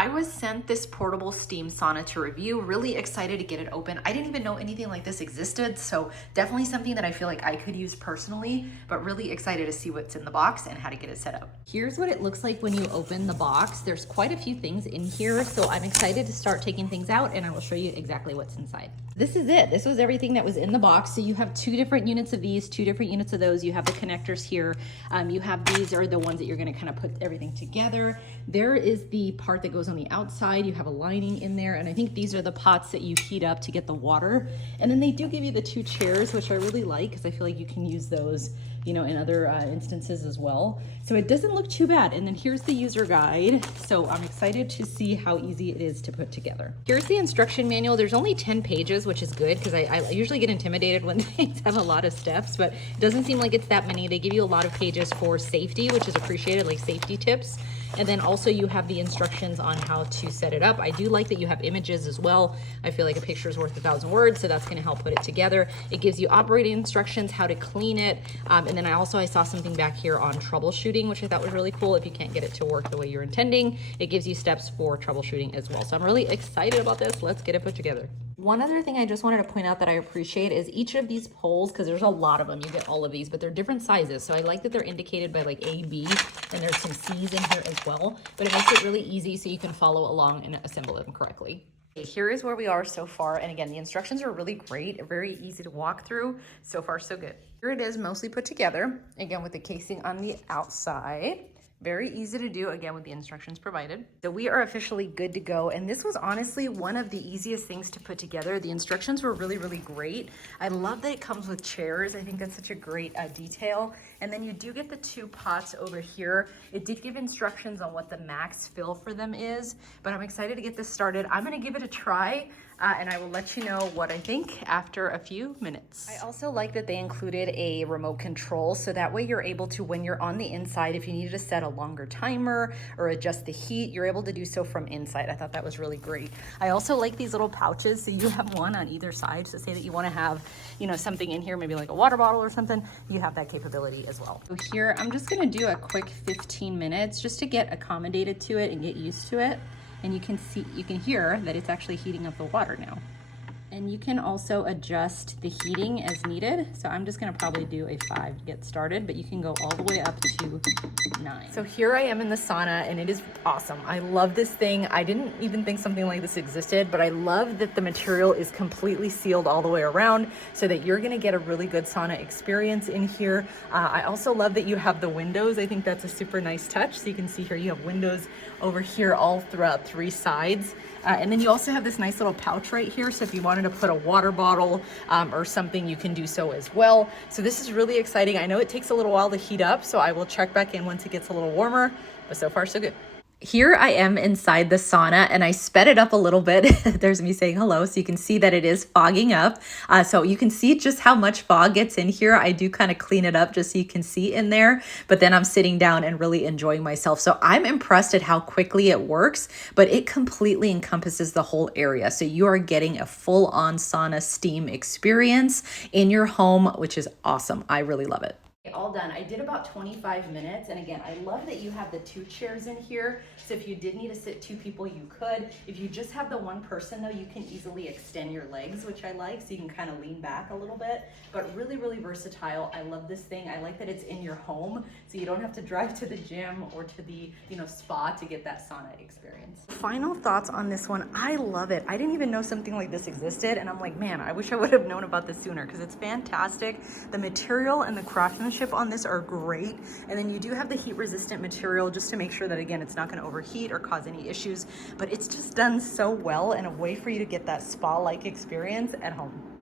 I was sent this portable steam sauna to review, really excited to get it open. I didn't even know anything like this existed, so definitely something that I feel like I could use personally, but really excited to see what's in the box and how to get it set up. Here's what it looks like when you open the box. There's quite a few things in here, so I'm excited to start taking things out and I will show you exactly what's inside. This is it. This was everything that was in the box. So you have 2 different units of these, 2 different units of those. You have the connectors here. You have these are the ones that you're gonna kind of put everything together. There is the part that goes on the outside. You have a lining in there. And I think these are the pots that you heat up to get the water. And then they do give you the 2 chairs, which I really like because I feel like you can use those, you know, in other instances as well. So it doesn't look too bad. And then here's the user guide. So I'm excited to see how easy it is to put together. Here's the instruction manual. There's only 10 pages, which is good because I usually get intimidated when things have a lot of steps, but it doesn't seem like it's that many. They give you a lot of pages for safety, which is appreciated, like safety tips. And then also you have the instructions on how to set it up. I do like that you have images as well. I feel like a picture is worth 1,000 words, so that's gonna help put it together. It gives you operating instructions, how to clean it. And then I saw something back here on troubleshooting, which I thought was really cool. If you can't get it to work the way you're intending, it gives you steps for troubleshooting as well. So I'm really excited about this. Let's get it put together. One other thing I just wanted to point out that I appreciate is each of these poles, because there's a lot of them, you get all of these, but they're different sizes. So I like that they're indicated by like A, B, and there's some C's in here as well, but it makes it really easy so you can follow along and assemble them correctly. Here is where we are so far. And again, the instructions are really great, very easy to walk through. So far, so good. Here it is mostly put together, again, with the casing on the outside. Very easy to do, again, with the instructions provided. So we are officially good to go. And this was honestly one of the easiest things to put together. The instructions were really, really great. I love that it comes with chairs. I think that's such a great detail. And then you do get the 2 pots over here. It did give instructions on what the max fill for them is, but I'm excited to get this started. I'm gonna give it a try. And I will let you know what I think after a few minutes. I also like that they included a remote control, so that way you're able to, when you're on the inside, if you needed to set a longer timer or adjust the heat, you're able to do so from inside. I thought that was really great. I also like these little pouches, so you have one on either side. So say that you want to have, you know, something in here, maybe like a water bottle or something, you have that capability as well. So here, I'm just gonna do a quick 15 minutes just to get accommodated to it and get used to it. And you can hear that it's actually heating up the water now. And you can also adjust the heating as needed. So I'm just gonna probably do a 5 to get started, but you can go all the way up to 9. So here I am in the sauna and it is awesome. I love this thing. I didn't even think something like this existed, but I love that the material is completely sealed all the way around so that you're gonna get a really good sauna experience in here. I also love that you have the windows. I think that's a super nice touch. So you can see here you have windows over here all throughout 3 sides. And then you also have this nice little pouch right here. So if you wanted to put a water bottle or something, you can do so as well. So this is really exciting. I know it takes a little while to heat up, so I will check back in once it gets a little warmer, but so far so good. Here I am inside the sauna and I sped it up a little bit. There's me saying hello, so you can see that it is fogging up. So you can see just how much fog gets in here. I do kind of clean it up just so you can see in there, but then I'm sitting down and really enjoying myself. So I'm impressed at how quickly it works, but it completely encompasses the whole area. So you are getting a full-on sauna steam experience in your home, which is awesome. I really love it. All done. I did about 25 minutes. And again, I love that you have the 2 chairs in here. So if you did need to sit 2 people, you could. If you just have the 1 person though, you can easily extend your legs, which I like. So you can kind of lean back a little bit, but really, really versatile. I love this thing. I like that it's in your home. So you don't have to drive to the gym or to the, spa to get that sauna experience. Final thoughts on this one. I love it. I didn't even know something like this existed. And I'm like, man, I wish I would have known about this sooner because it's fantastic. The material and the craftsmanship on this are great. And then you do have the heat resistant material just to make sure that, again, it's not going to overheat or cause any issues, but it's just done so well in a way for you to get that spa-like experience at home.